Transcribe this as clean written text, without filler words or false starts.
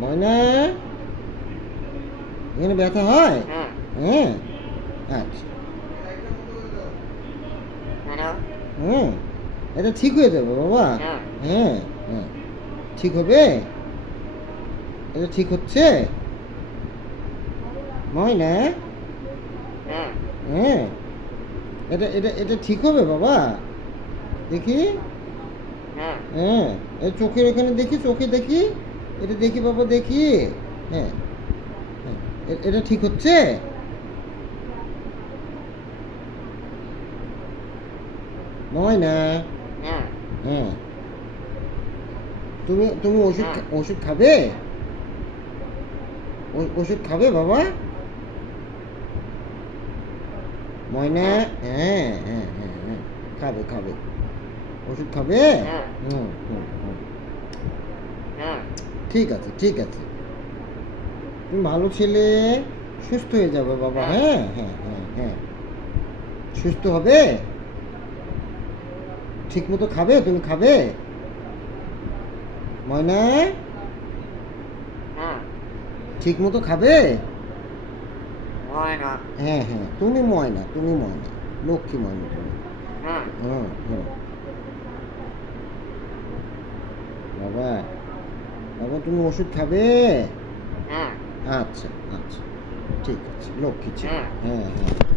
ময়না, এখানে ব্যথা হয়? হুম। হ্যাঁ, আচ্ছা। হ্যালো। হুম, এটা ঠিক হয়ে যাবে বাবা। হুম। হ্যাঁ, হ্যাঁ, ঠিক হবে। এটা ঠিক হচ্ছে ময়না। হুম। হ্যাঁ, এটা এটা এটা ঠিক হবে বাবা। দেখি। হুম। হ্যাঁ, এই চোখের ওখানে দেখি, চোখে দেখি। এটা দেখি বাবা, দেখি। হ্যাঁ, হ্যাঁ, এটা ঠিক হচ্ছে ময়না। হুম। হ্যাঁ, তুমি তুমি ওষুধ হুম। ওষুধ খাবে? ওষুধ খাবে বাবা ময়না? হুম। হ্যাঁ, হ্যাঁ, হ্যাঁ, হ্যাঁ, খাবে খাবে। ওষুধ খাবে? হুম। হুম, হুম, হুম। হুম। ঠিক আছে, ঠিক আছে। তুমি ভালো ছেলে, সুস্থ হয়ে যাবে বাবা। হুম। হ্যাঁ, হ্যাঁ, হ্যাঁ, হ্যাঁ, সুস্থ হবে। ঠিক মতো খাবে, তুমি খাবে ময়না? হুম। ঠিক মতো খাবে। হয় না। হ্যাঁ, হ্যাঁ, তুমি ময়না, তুমি ময়না, লক্ষ্মী ময়না তুমি। হুম। হুম, হুম। বাবা, বাবা তুমি ওষুধ খাবে? হুম। আচ্ছা, আচ্ছা, ঠিক আছে, লক্ষ্মী ছেলে। হুম। হ্যাঁ, হ্যাঁ।